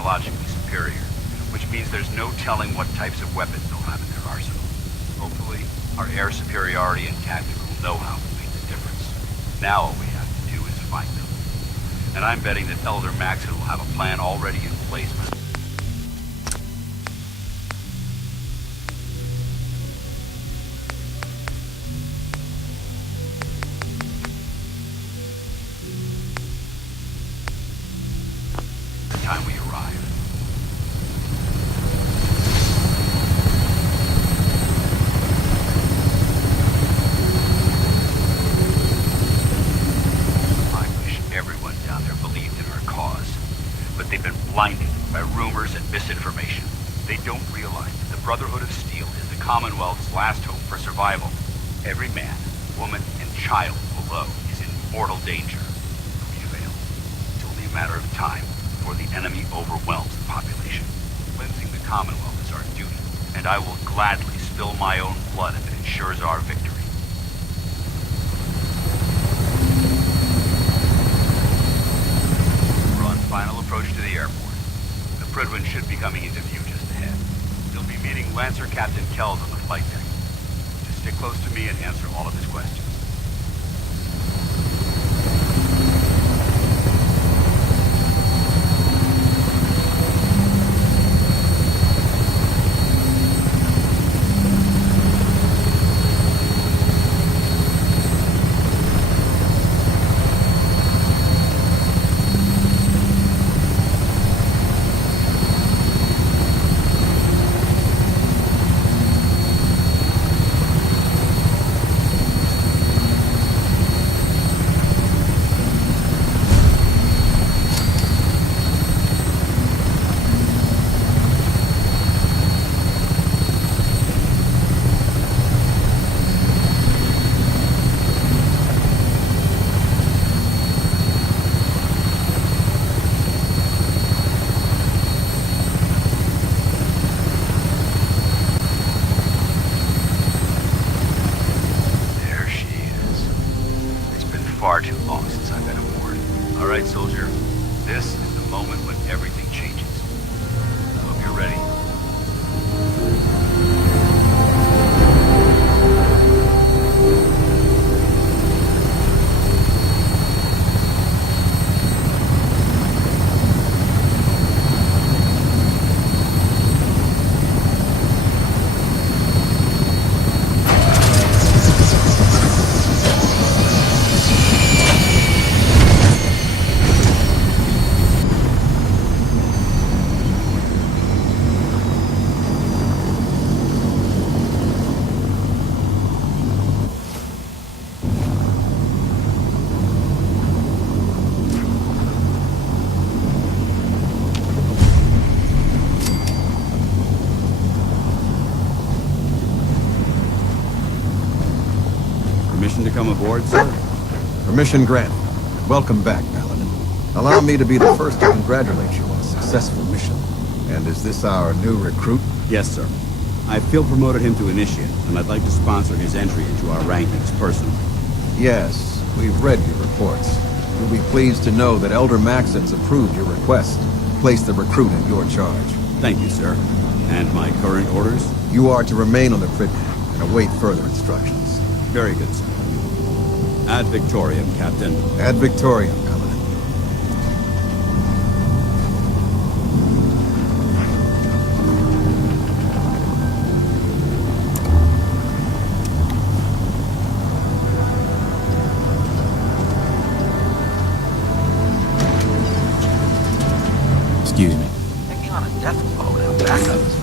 technologically superior, which means there's no telling what types of weapons they'll have in their arsenal. Hopefully, our air superiority and tactical know-how will make the difference. Now all we have to do is find them. And I'm betting that Elder Maxon will have a plan already in place. Time we arrive. I wish everyone down there believed in our cause, but they've been blinded by rumors and misinformation. They don't realize that the Brotherhood of Steel is the Commonwealth's last hope for survival. Every man, woman, and child below is in mortal danger. We fail. It's only a matter of time before the enemy overwhelms the population. Cleansing the Commonwealth is our duty, and I will gladly spill my own blood if it ensures our victory. We're on final approach to the airport. The Prydwen should be coming into view just ahead. He'll be meeting Lancer Captain Kells on the flight deck. Just stick close to me and answer all of his questions. Far too long since I've been aboard. All right, soldier. This is the moment when everything changes. I hope you're ready. Permission to come aboard, sir? Permission granted. Welcome back, Paladin. Allow me to be the first to congratulate you on a successful mission. And is this our new recruit? Yes, sir. I feel promoted him to initiate, and I'd like to sponsor his entry into our rankings personally. Yes, we've read your reports. You'll be pleased to know that Elder Maxon's approved your request. Place the recruit in your charge. Thank you, sir. And my current orders? You are to remain on the Prydwen and await further instructions. Very good, sir. Ad Victoriam, Captain. Ad Victoriam, Paladin. Excuse me. Thinking on a death blow without backups.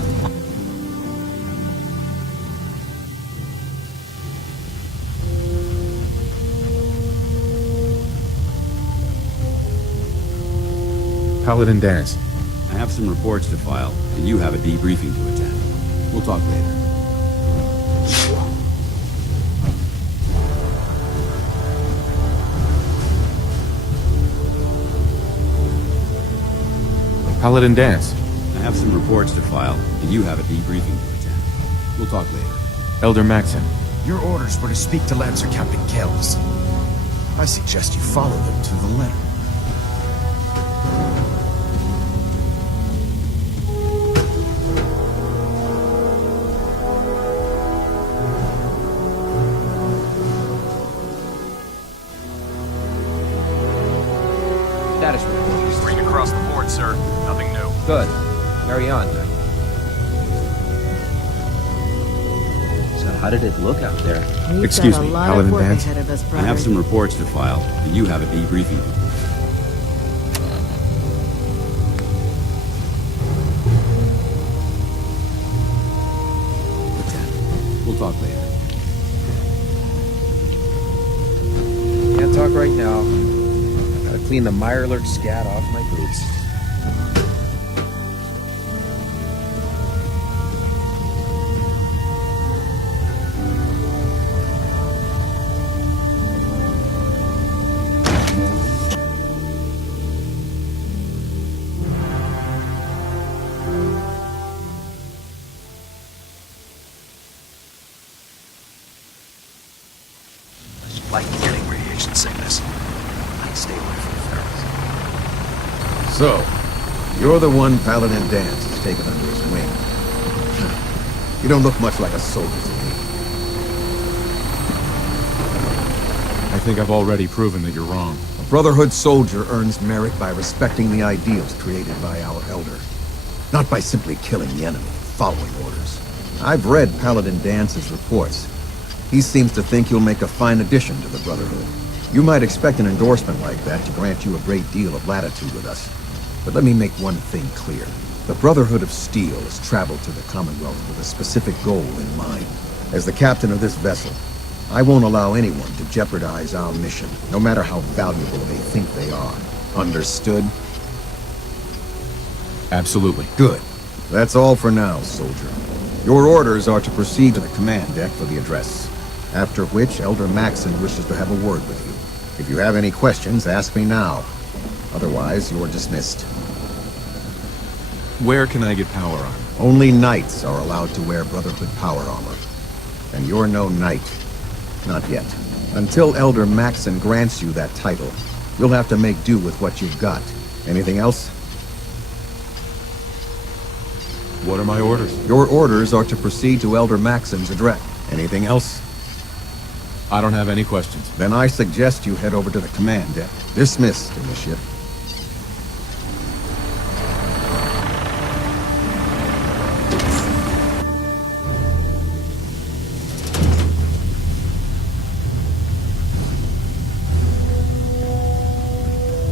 Paladin Dennis. I have some reports to file, and you have a debriefing to attend. We'll talk later. Paladin Dennis. I have some reports to file, and you have a debriefing to attend. We'll talk later. Elder Maxon. Your orders were to speak to Lancer Captain Kells. I suggest you follow them to the letter. Nothing new. Good. Carry on, then. So how did it look out there? We've Excuse got a me, lot Paladin of work Dance? ahead of us, I brother. have some reports to file, and you have a debriefing. Lieutenant, we'll talk later. Can't talk right now. Gotta clean the Mirelurk scat off my boots. Like getting radiation sickness. I'd stay away from ferals. So, you're the one Paladin Dance has taken under his wing. You don't look much like a soldier to me. I think I've already proven that you're wrong. A Brotherhood soldier earns merit by respecting the ideals created by our elder, not by simply killing the enemy, following orders. I've read Paladin Dance's reports. He seems to think you'll make a fine addition to the Brotherhood. You might expect an endorsement like that to grant you a great deal of latitude with us. But let me make one thing clear. The Brotherhood of Steel has traveled to the Commonwealth with a specific goal in mind. As the captain of this vessel, I won't allow anyone to jeopardize our mission, no matter how valuable they think they are. Understood? Absolutely. Good. That's all for now, soldier. Your orders are to proceed to the command deck for the address. After which, Elder Maxon wishes to have a word with you. If you have any questions, ask me now. Otherwise, you're dismissed. Where can I get power on? Only knights are allowed to wear Brotherhood power armor. And you're no knight. Not yet. Until Elder Maxon grants you that title, you'll have to make do with what you've got. Anything else? What are my orders? Your orders are to proceed to Elder Maxon's address. Anything else? I don't have any questions. Then I suggest you head over to the command deck. Dismissed, Initiate.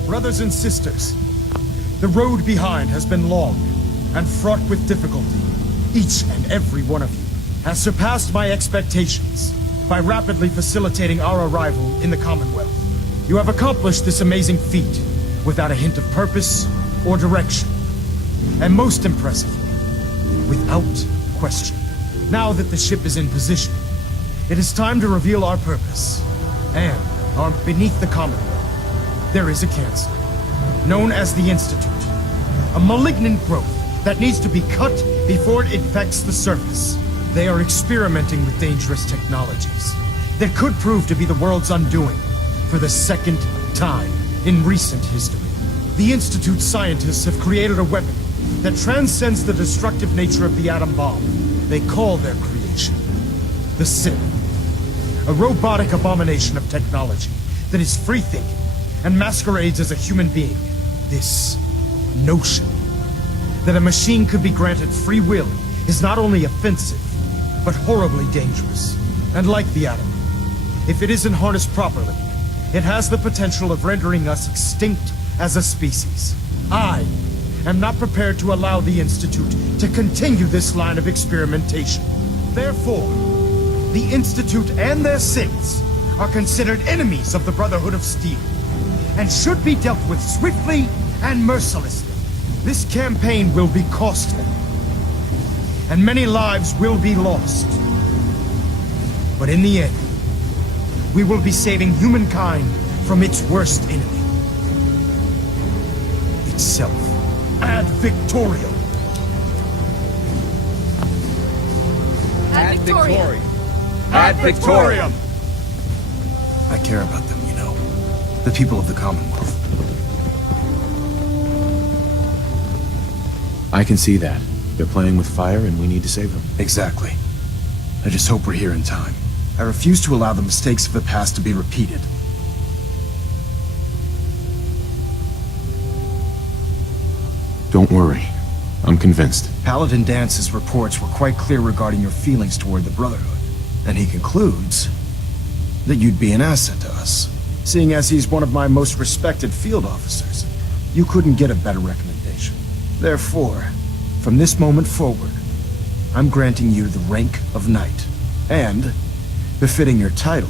Brothers and sisters, the road behind has been long and fraught with difficulty. Each and every one of you has surpassed my expectations by rapidly facilitating our arrival in the Commonwealth. You have accomplished this amazing feat without a hint of purpose or direction. And most impressively, without question. Now that the ship is in position, it is time to reveal our purpose. And beneath the Commonwealth, there is a cancer, known as the Institute. A malignant growth that needs to be cut before it infects the surface. They are experimenting with dangerous technologies that could prove to be the world's undoing for the second time in recent history. The Institute scientists have created a weapon that transcends the destructive nature of the atom bomb. They call their creation the Sith, a robotic abomination of technology that is free-thinking and masquerades as a human being. This notion that a machine could be granted free will is not only offensive, but horribly dangerous. And like the atom, if it isn't harnessed properly, it has the potential of rendering us extinct as a species. I am not prepared to allow the Institute to continue this line of experimentation. Therefore, the Institute and their Siths are considered enemies of the Brotherhood of Steel, and should be dealt with swiftly and mercilessly. This campaign will be costly, and many lives will be lost. But in the end, we will be saving humankind from its worst enemy. Itself. Ad Victoriam. Ad Victoriam. Ad Victoriam. I care about them, you know. The people of the Commonwealth. I can see that. They're playing with fire and we need to save them. Exactly. I just hope we're here in time. I refuse to allow the mistakes of the past to be repeated. Don't worry. I'm convinced. Paladin Dance's reports were quite clear regarding your feelings toward the Brotherhood, and he concludes that you'd be an asset to us. Seeing as he's one of my most respected field officers, you couldn't get a better recommendation. Therefore, from this moment forward, I'm granting you the rank of Knight, and, befitting your title,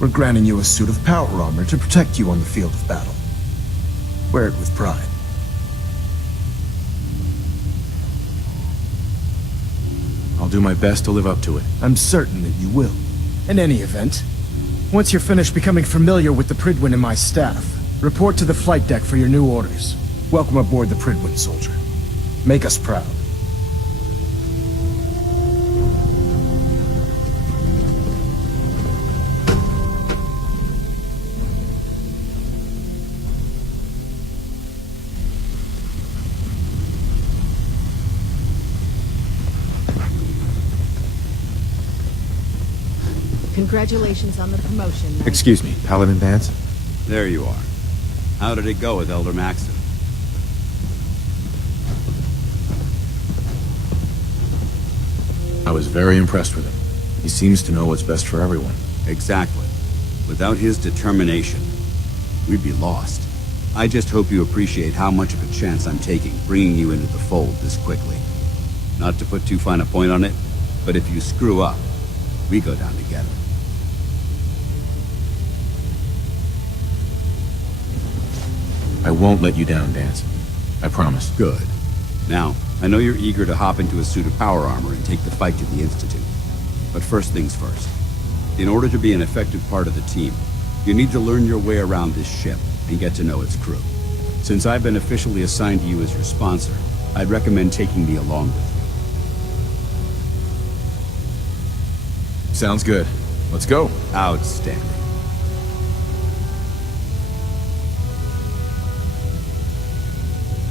we're granting you a suit of power armor to protect you on the field of battle. Wear it with pride. I'll do my best to live up to it. I'm certain that you will. In any event, once you're finished becoming familiar with the Pridwin and my staff, report to the flight deck for your new orders. Welcome aboard the Pridwin, soldier. Make us proud. Congratulations on the promotion, Knight. Excuse me, Paladin Dance? There you are. How did it go with Elder Maxon? I was very impressed with him. He seems to know what's best for everyone. Exactly. Without his determination, we'd be lost. I just hope you appreciate how much of a chance I'm taking bringing you into the fold this quickly. Not to put too fine a point on it, but if you screw up, we go down together. I won't let you down, Dance. I promise. Good. Now, I know you're eager to hop into a suit of power armor and take the fight to the Institute. But first things first. In order to be an effective part of the team, you need to learn your way around this ship and get to know its crew. Since I've been officially assigned to you as your sponsor, I'd recommend taking me along with you. Sounds good. Let's go. Outstanding.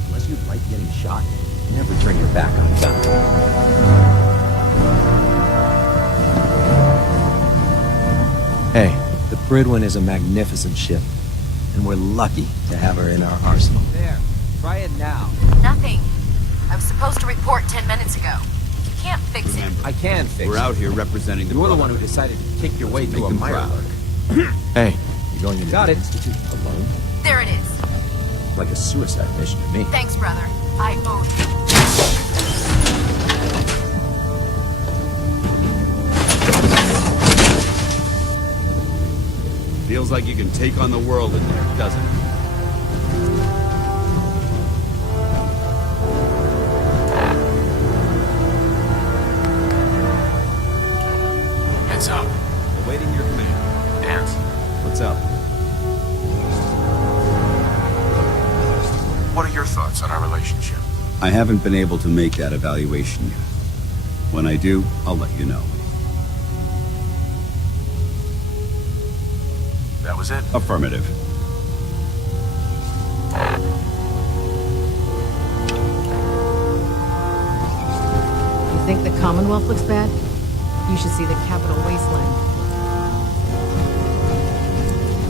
Unless you like getting shot, never turn your back on a gun. Hey, the Pridwin is a magnificent ship, and we're lucky to have her in our arsenal. There. Try it now. Nothing. I was supposed to report 10 minutes ago. You can't fix it. I can fix We're it. out here representing the You're the Brotherhood. one who decided to kick your way Make through a them mire proud. lurk. Hey, you going into Got the it. Institute alone? There it is. Like a suicide mission to me. Thanks, brother. I owe you. Feels like you can take on the world in there, doesn't it? Heads up. Awaiting your command. Dance. What's up? What are your thoughts on our relationship? I haven't been able to make that evaluation yet. When I do, I'll let you know. That was it? Affirmative. You think the Commonwealth looks bad? You should see the Capital Wasteland.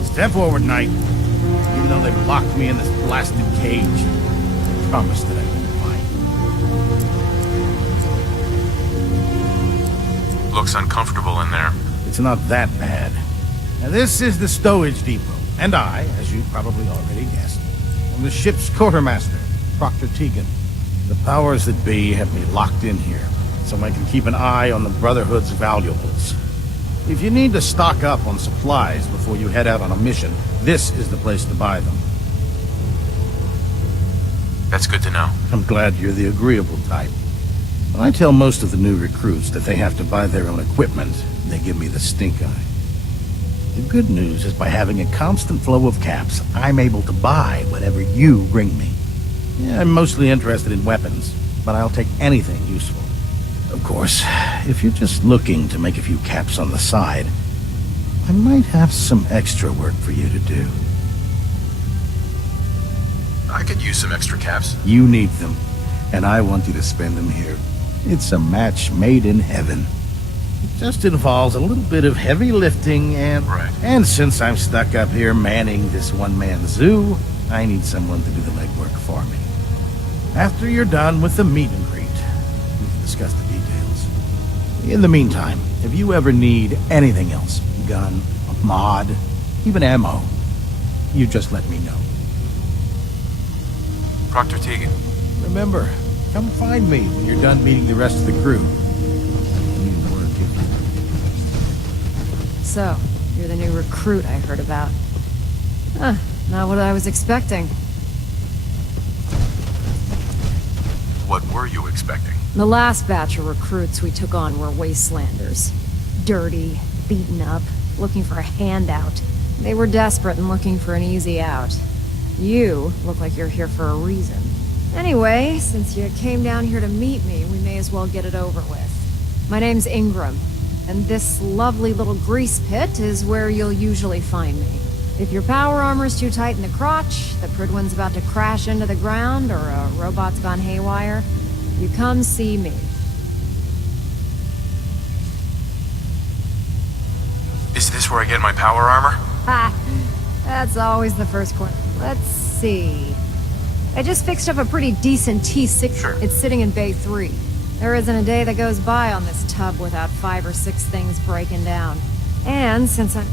Step forward, Knight. Even though they've locked me in this blasted cage, I promise that I will be fine. Looks uncomfortable in there. It's not that bad. Now, this is the stowage depot, and I, as you probably already guessed, am the ship's quartermaster, Proctor Tegan. The powers that be have me locked in here, so I can keep an eye on the Brotherhood's valuables. If you need to stock up on supplies before you head out on a mission, this is the place to buy them. That's good to know. I'm glad you're the agreeable type. When I tell most of the new recruits that they have to buy their own equipment, they give me the stink eye. The good news is by having a constant flow of caps, I'm able to buy whatever you bring me. Yeah, I'm mostly interested in weapons, but I'll take anything useful. Of course, if you're just looking to make a few caps on the side, I might have some extra work for you to do. I could use some extra caps. You need them, and I want you to spend them here. It's a match made in heaven. It just involves a little bit of heavy lifting and... Right. And since I'm stuck up here manning this one-man zoo, I need someone to do the legwork for me. After you're done with the meet and greet, we can discuss the details. In the meantime, if you ever need anything else, gun, a mod, even ammo, you just let me know. Proctor Teagan. Remember, come find me when you're done meeting the rest of the crew. So, you're the new recruit I heard about. Huh, not what I was expecting. What were you expecting? The last batch of recruits we took on were wastelanders. Dirty, beaten up, looking for a handout. They were desperate and looking for an easy out. You look like you're here for a reason. Anyway, since you came down here to meet me, we may as well get it over with. My name's Ingram, and this lovely little grease pit is where you'll usually find me. If your power armor's too tight in the crotch, the Pridwin's about to crash into the ground, or a robot's gone haywire, you come see me. Is this where I get my power armor? Ha! That's always the first question. Let's see. I just fixed up a pretty decent T6. Sure. It's sitting in Bay 3. There isn't a day that goes by on this tub without 5 or 6 things breaking down. And since I...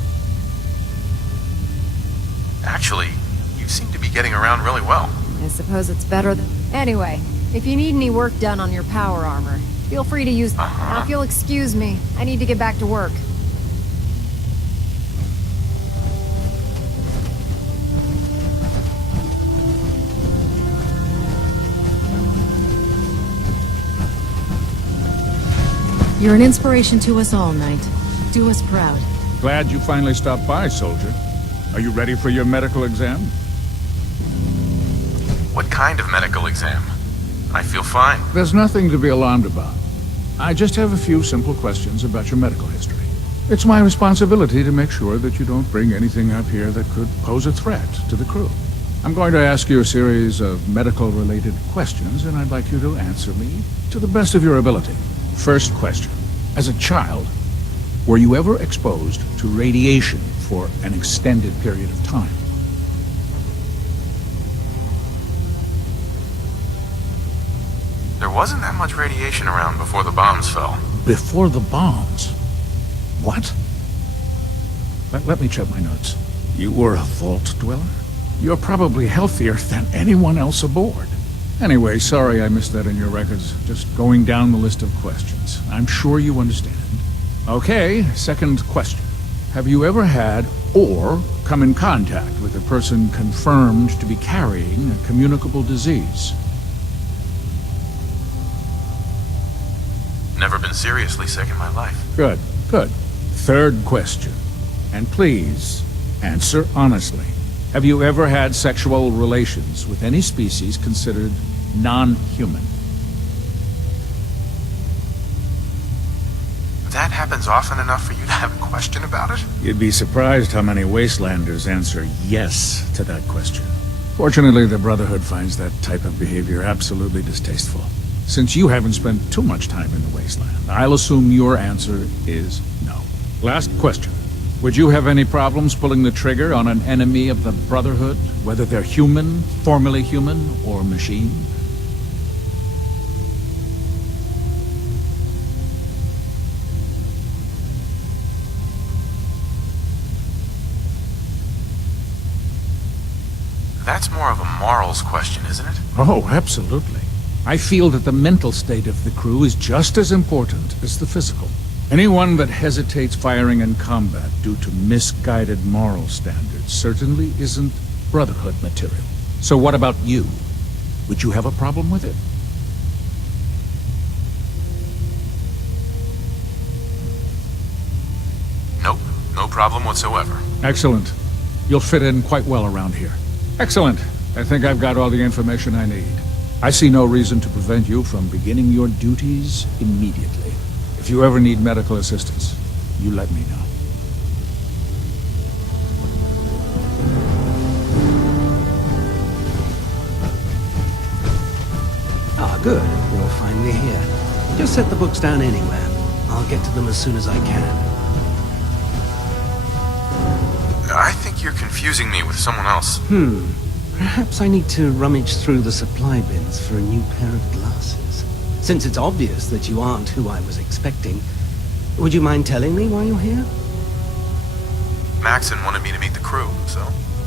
Actually, you seem to be getting around really well. I suppose it's better than... Anyway, if you need any work done on your power armor, feel free to use... Now, if you'll excuse me, I need to get back to work. You're an inspiration to us all, Knight. Do us proud. Glad you finally stopped by, soldier. Are you ready for your medical exam? What kind of medical exam? I feel fine. There's nothing to be alarmed about. I just have a few simple questions about your medical history. It's my responsibility to make sure that you don't bring anything up here that could pose a threat to the crew. I'm going to ask you a series of medical-related questions, and I'd like you to answer me to the best of your ability. First question. As a child, were you ever exposed to radiation for an extended period of time? There wasn't that much radiation around before the bombs fell. Before the bombs? What? Let me check my notes. You were a vault dweller? You're probably healthier than anyone else aboard. Anyway, sorry I missed that in your records. Just going down the list of questions. I'm sure you understand. Okay, second question. Have you ever had or come in contact with a person confirmed to be carrying a communicable disease? Never been seriously sick in my life. Good, good. Third question. And please, answer honestly. Have you ever had sexual relations with any species considered non-human? That happens often enough for you to have a question about it? You'd be surprised how many wastelanders answer yes to that question. Fortunately, the Brotherhood finds that type of behavior absolutely distasteful. Since you haven't spent too much time in the wasteland, I'll assume your answer is no. Last question. Would you have any problems pulling the trigger on an enemy of the Brotherhood, whether they're human, formerly human, or machine? That's more of a morals question, isn't it? Oh, absolutely. I feel that the mental state of the crew is just as important as the physical. Anyone that hesitates firing in combat due to misguided moral standards certainly isn't Brotherhood material. So what about you? Would you have a problem with it? Nope, no problem whatsoever. Excellent. You'll fit in quite well around here. Excellent. I think I've got all the information I need. I see no reason to prevent you from beginning your duties immediately. If you ever need medical assistance, you let me know. Ah, good. You're finally here. Just set the books down anywhere. I'll get to them as soon as I can. I think you're confusing me with someone else. Perhaps I need to rummage through the supply bins for a new pair of glasses. Since it's obvious that you aren't who I was expecting, would you mind telling me why you're here? Maxon wanted me to meet the crew, so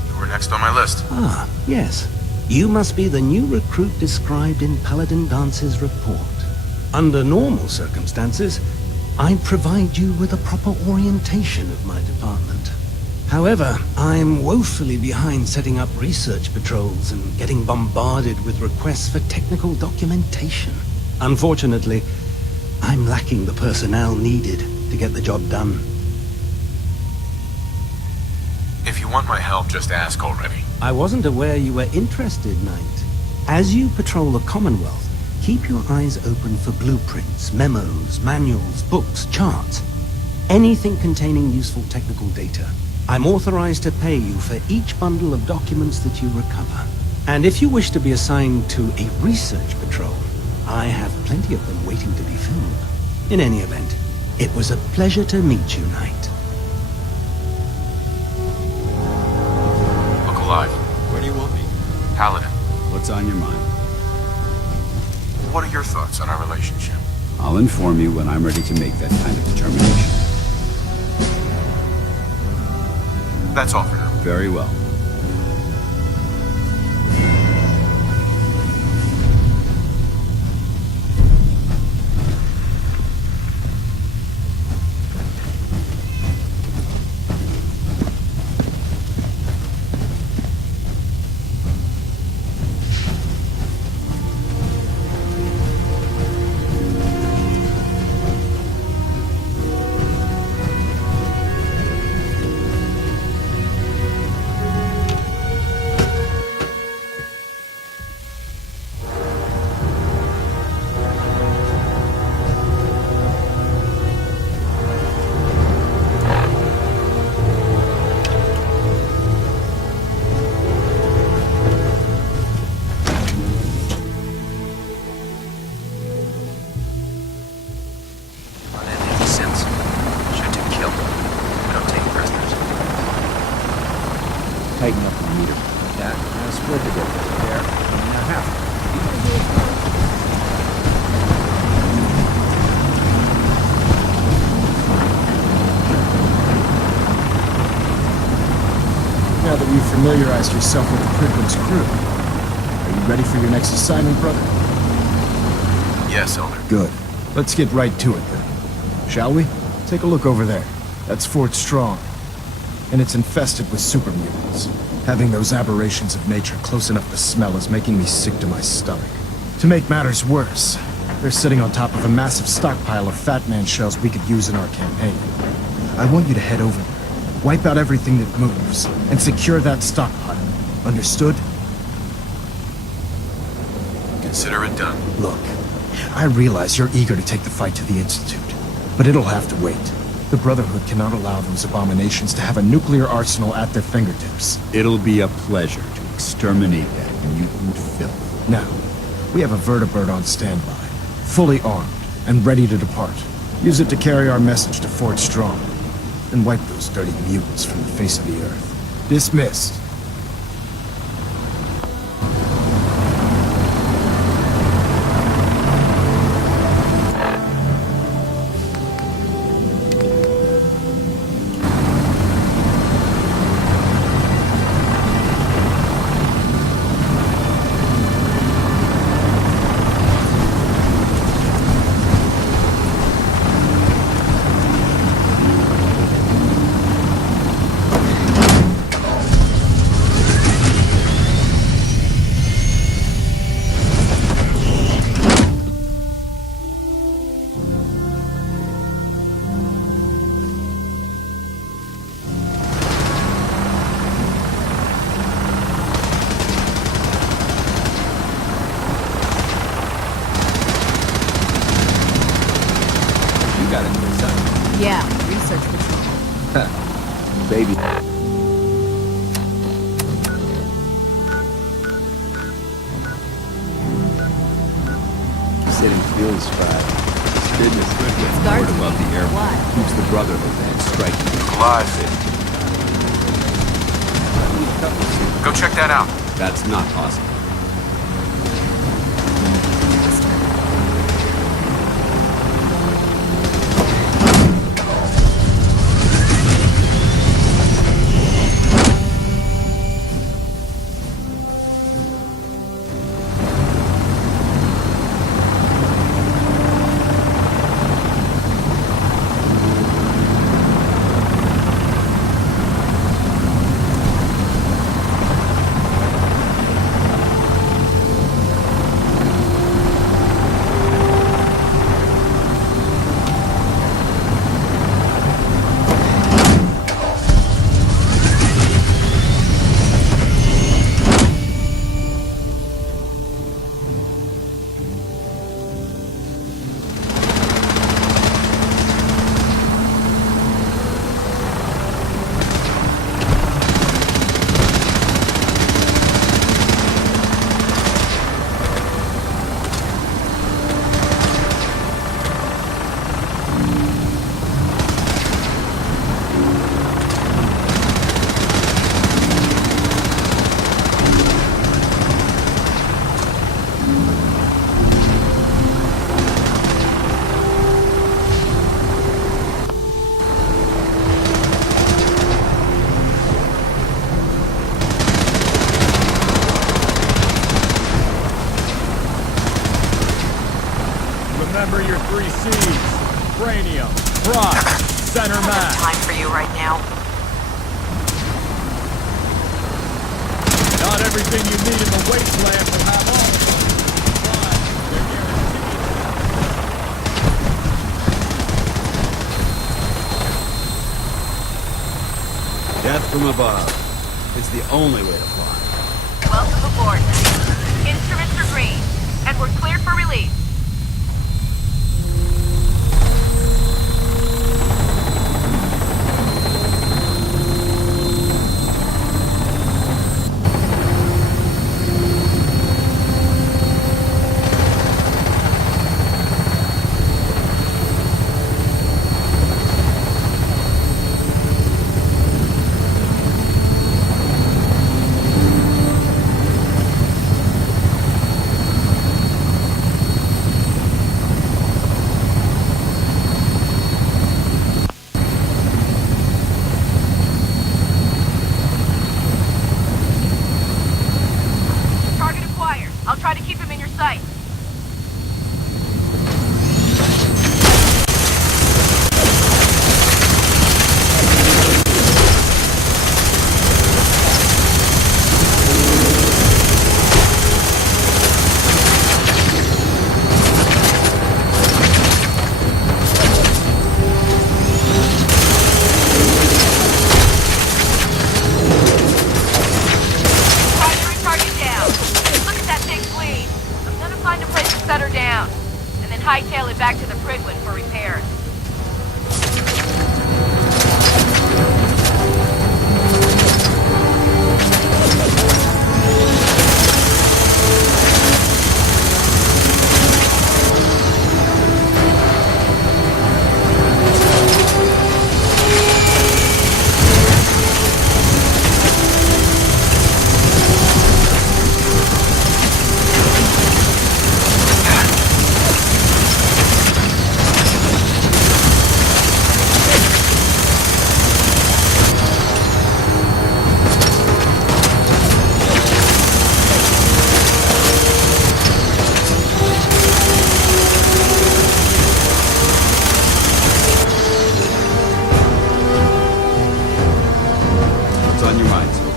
you were next on my list. Ah, yes. You must be the new recruit described in Paladin Dance's report. Under normal circumstances, I'd provide you with a proper orientation of my department. However, I'm woefully behind setting up research patrols and getting bombarded with requests for technical documentation. Unfortunately, I'm lacking the personnel needed to get the job done. If you want my help, just ask already. I wasn't aware you were interested, Knight. As you patrol the Commonwealth, keep your eyes open for blueprints, memos, manuals, books, charts. Anything containing useful technical data. I'm authorized to pay you for each bundle of documents that you recover. And if you wish to be assigned to a research patrol, I have plenty of them waiting to be filled. In any event, it was a pleasure to meet you, Knight. Look alive. Where do you want me? Paladin, What's on your mind? what are your thoughts on our relationship? I'll inform you when I'm ready to make that kind of determination. That's all for now. Very well. Tighten up the meter. Yeah, now split the difference. There. Now half. You gotta do it first. Now that you've familiarized yourself with the Pridwood's crew, are you ready for your next assignment, brother? Yes, Elder. Good. Let's get right to it then. Shall we? Take a look over there. That's Fort Strong. And it's infested with super mutants. Having those aberrations of nature close enough to smell is making me sick to my stomach. To make matters worse, they're sitting on top of a massive stockpile of Fat Man shells we could use in our campaign. I want you to head over there, wipe out everything that moves, and secure that stockpile. Understood? Consider it done. Look, I realize you're eager to take the fight to the Institute, but it'll have to wait. The Brotherhood cannot allow those abominations to have a nuclear arsenal at their fingertips. It'll be a pleasure to exterminate that mutant filth. Now, we have a vertibird on standby, fully armed and ready to depart. Use it to carry our message to Fort Strong, and wipe those dirty mutants from the face of the earth. Dismissed. Yeah, research patrol. Baby. Sitting feels fried. Goodness, good with Guards word above the air. Why? Keeps the Brotherhood and striking. Alive. Go check that out. That's not possible. Remember your 3 C's. Cranium, prime, center I don't have mass. time for you right now. Not everything you need in the wasteland will have all of them. But they're guaranteed. Death from above. It's the only way to fly. Welcome aboard. Instruments are green, and we're cleared for release. Target acquired. I'll try to keep him in your sight. Primary target down. Look at that thing bleed. I'm gonna find a place to set her down, and then hightail it back to the Prydwen for repairs. What's on your mind, soldier?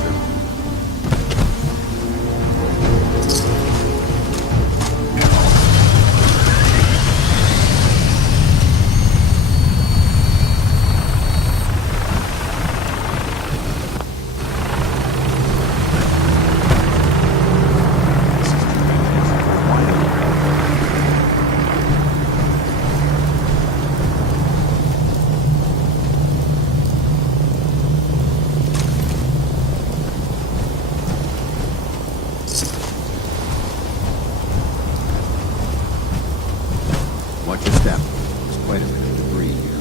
Watch your step. There's quite a bit of debris here.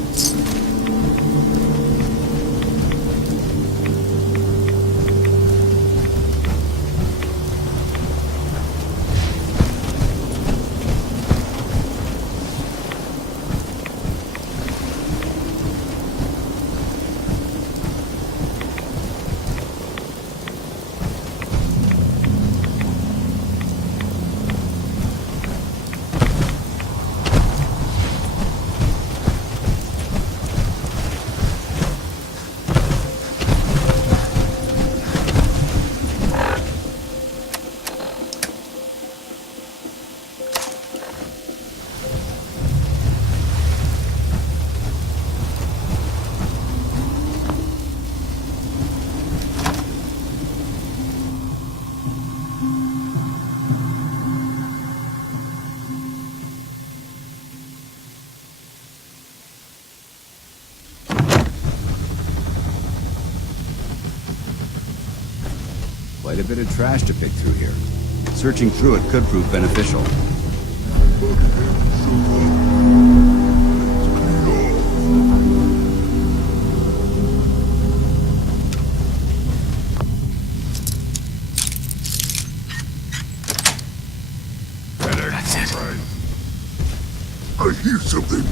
Quite a bit of trash to pick through here. Searching through it could prove beneficial. That's it. I hear something.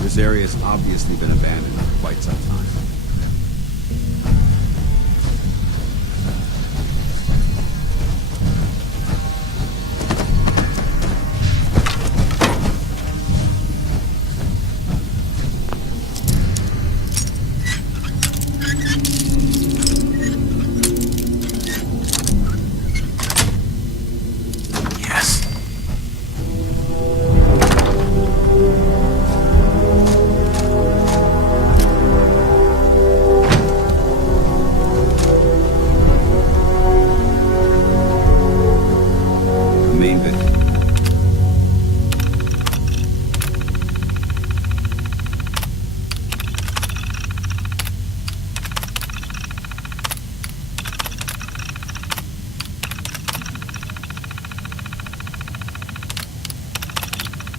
This area has obviously been abandoned for quite some time. Yes. The main bit.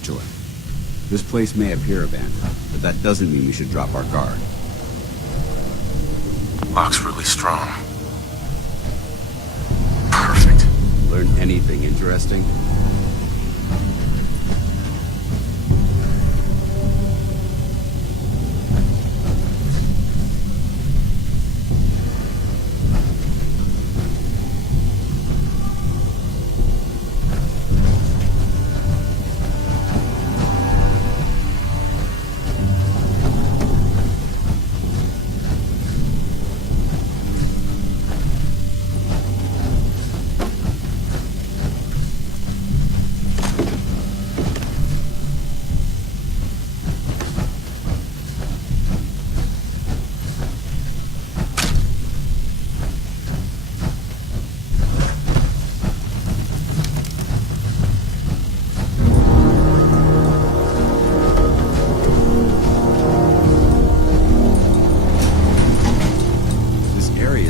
Joy. This place may appear abandoned, but that doesn't mean we should drop our guard. Lock's really strong. Perfect. Learn anything interesting?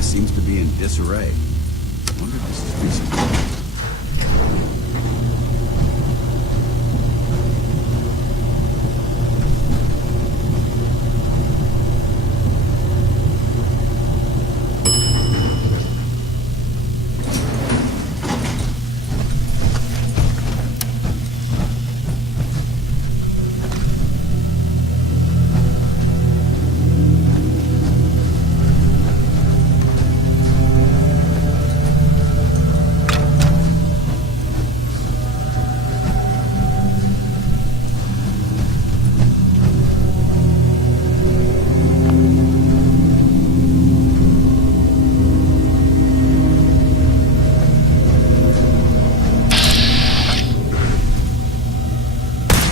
Seems to be in disarray. I wonder if this is recent.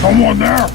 Someone there!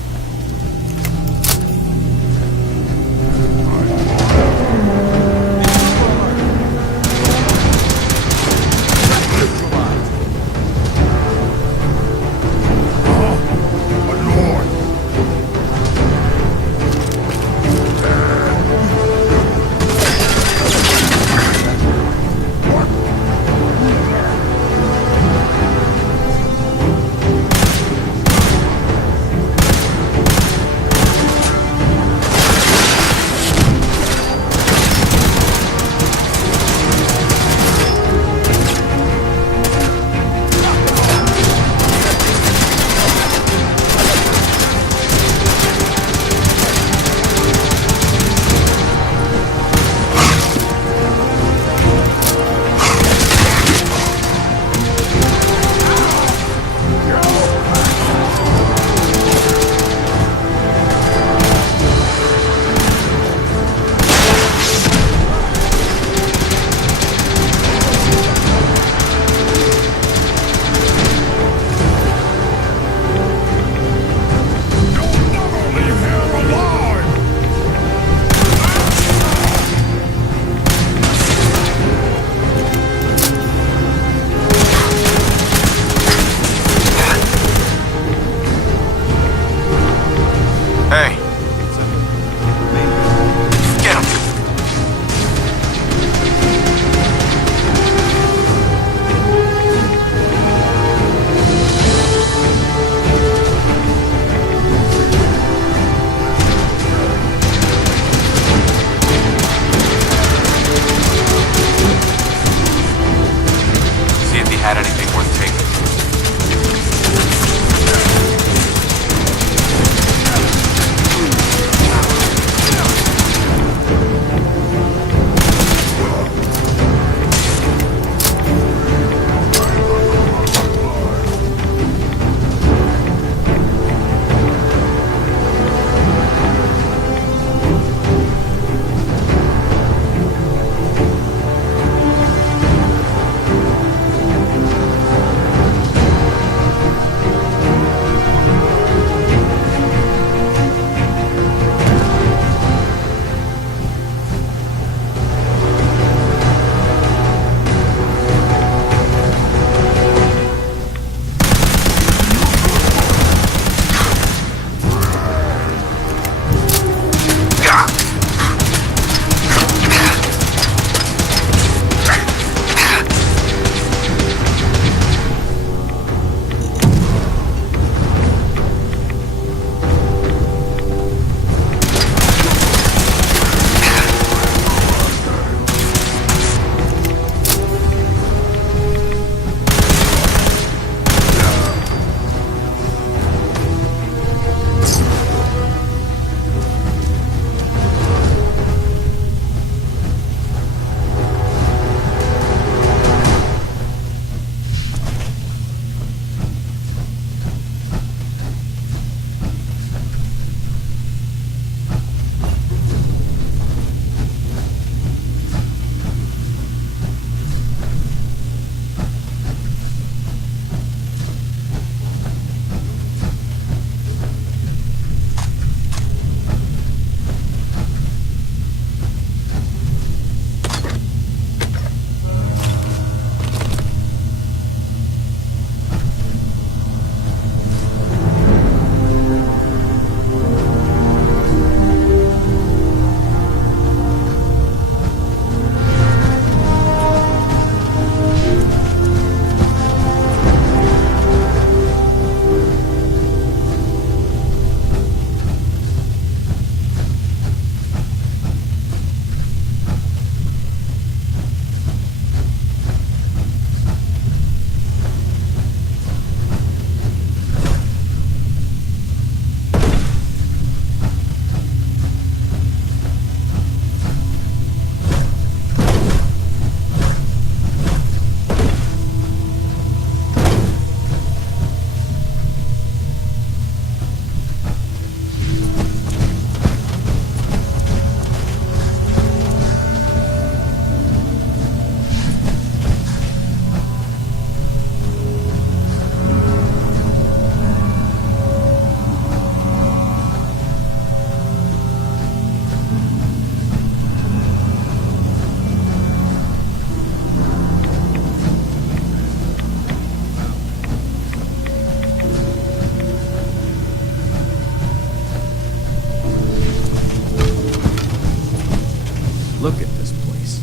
Look at this place.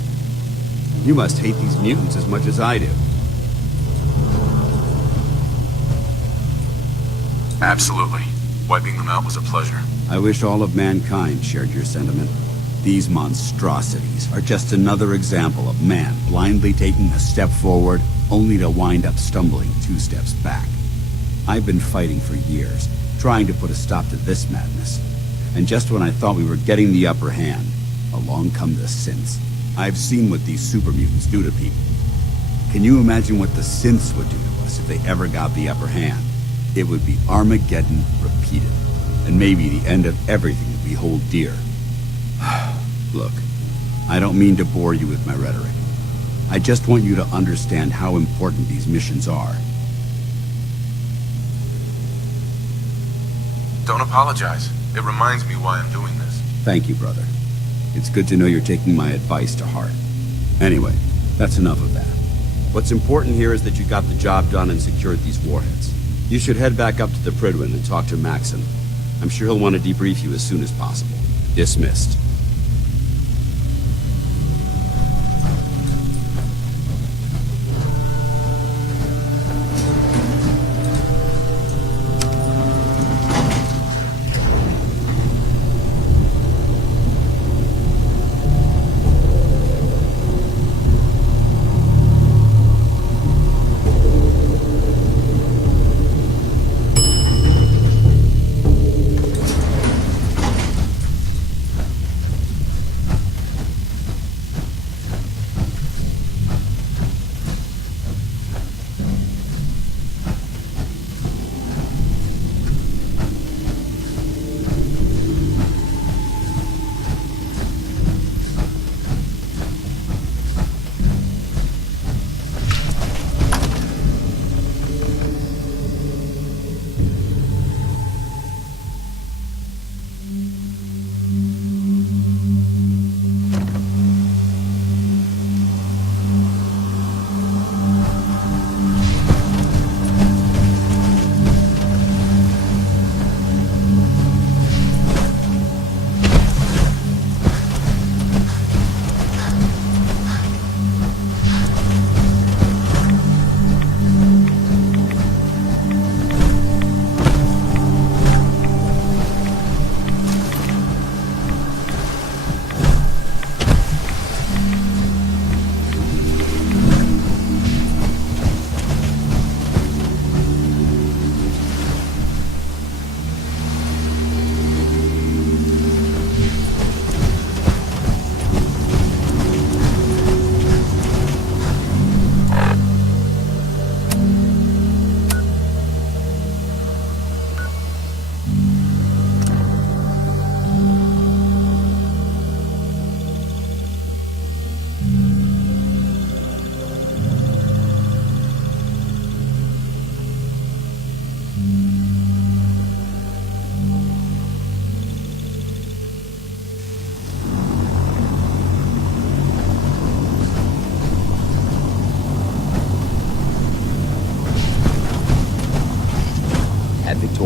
You must hate these mutants as much as I do. Absolutely. Wiping them out was a pleasure. I wish all of mankind shared your sentiment. These monstrosities are just another example of man blindly taking a step forward, only to wind up stumbling 2 steps back. I've been fighting for years, trying to put a stop to this madness. And just when I thought we were getting the upper hand, along come the synths. I've seen what these super mutants do to people. Can you imagine what the synths would do to us if they ever got the upper hand? It would be Armageddon repeated, and maybe the end of everything that we hold dear. Look, I don't mean to bore you with my rhetoric. I just want you to understand how important these missions are. Don't apologize. It reminds me why I'm doing this. Thank you, brother. It's good to know you're taking my advice to heart. Anyway, that's enough of that. What's important here is that you got the job done and secured these warheads. You should head back up to the Prydwen and talk to Maxon. I'm sure he'll want to debrief you as soon as possible. Dismissed.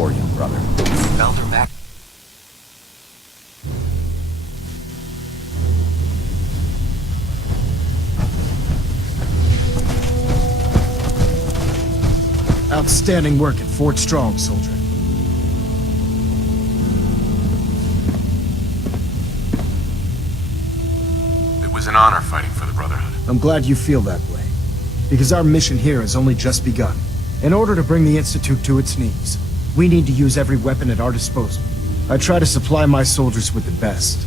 for you, brother. Elder Mac. Outstanding work at Fort Strong, soldier. It was an honor fighting for the Brotherhood. I'm glad you feel that way, because our mission here has only just begun. In order to bring the Institute to its knees, we need to use every weapon at our disposal. I try to supply my soldiers with the best.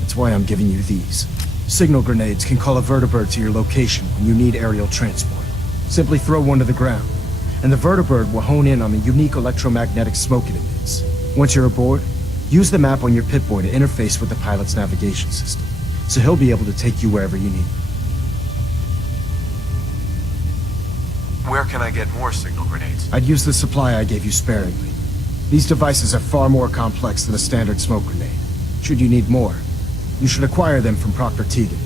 That's why I'm giving you these. Signal grenades can call a vertibird to your location when you need aerial transport. Simply throw one to the ground, and the vertibird will hone in on the unique electromagnetic smoke it emits. Once you're aboard, use the map on your Pip-Boy to interface with the pilot's navigation system, so he'll be able to take you wherever you need. Where can I get more signal grenades? I'd use the supply I gave you sparingly. These devices are far more complex than a standard smoke grenade. Should you need more, you should acquire them from Proctor Teagan.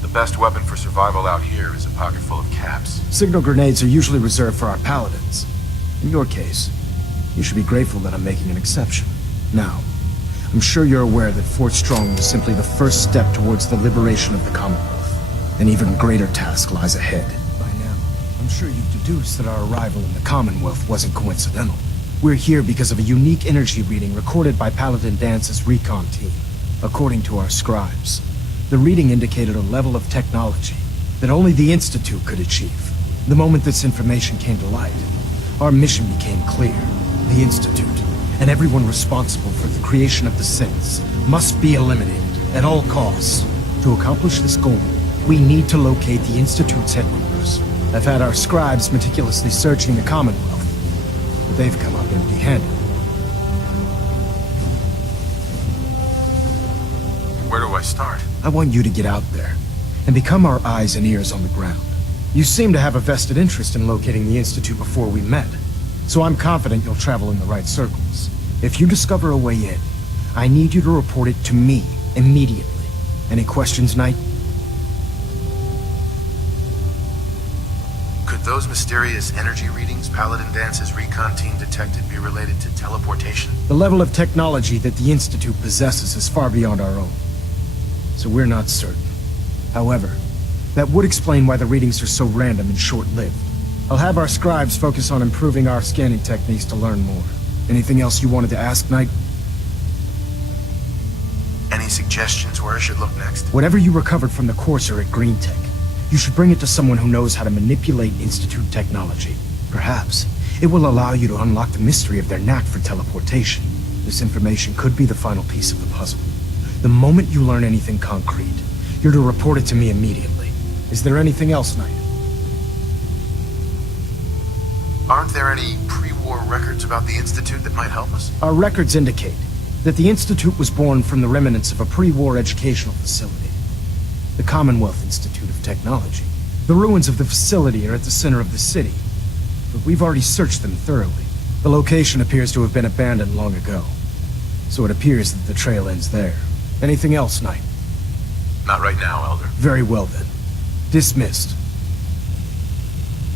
The best weapon for survival out here is a pocket full of caps. Signal grenades are usually reserved for our paladins. In your case, you should be grateful that I'm making an exception. Now, I'm sure you're aware that Fort Strong was simply the first step towards the liberation of the Commonwealth. An even greater task lies ahead. By now, I'm sure you've deduced that our arrival in the Commonwealth wasn't coincidental. We're here because of a unique energy reading recorded by Paladin Dance's recon team. According to our scribes, the reading indicated a level of technology that only the Institute could achieve. The moment this information came to light, our mission became clear. The Institute, and everyone responsible for the creation of the synths, must be eliminated at all costs. To accomplish this goal, we need to locate the Institute's headquarters. I've had our scribes meticulously searching the Commonwealth, but they've come up empty-handed. Where do I start? I want you to get out there and become our eyes and ears on the ground. You seem to have a vested interest in locating the Institute before we met, so I'm confident you'll travel in the right circles. If you discover a way in, I need you to report it to me immediately. Any questions, Knight? Could those mysterious energy readings Paladin Dance's recon team detected be related to teleportation? The level of technology that the Institute possesses is far beyond our own, so we're not certain. However, that would explain why the readings are so random and short-lived. I'll have our scribes focus on improving our scanning techniques to learn more. Anything else you wanted to ask, Knight? Any suggestions where I should look next? Whatever you recovered from the Courser at Green Tech, you should bring it to someone who knows how to manipulate Institute technology. Perhaps it will allow you to unlock the mystery of their knack for teleportation. This information could be the final piece of the puzzle. The moment you learn anything concrete, you're to report it to me immediately. Is there anything else, Knight? Aren't there any pre-war records about the Institute that might help us? Our records indicate that the Institute was born from the remnants of a pre-war educational facility, the Commonwealth Institute of Technology. The ruins of the facility are at the center of the city, but we've already searched them thoroughly. The location appears to have been abandoned long ago, so it appears that the trail ends there. Anything else, Knight? Not right now, Elder. Very well then. Dismissed.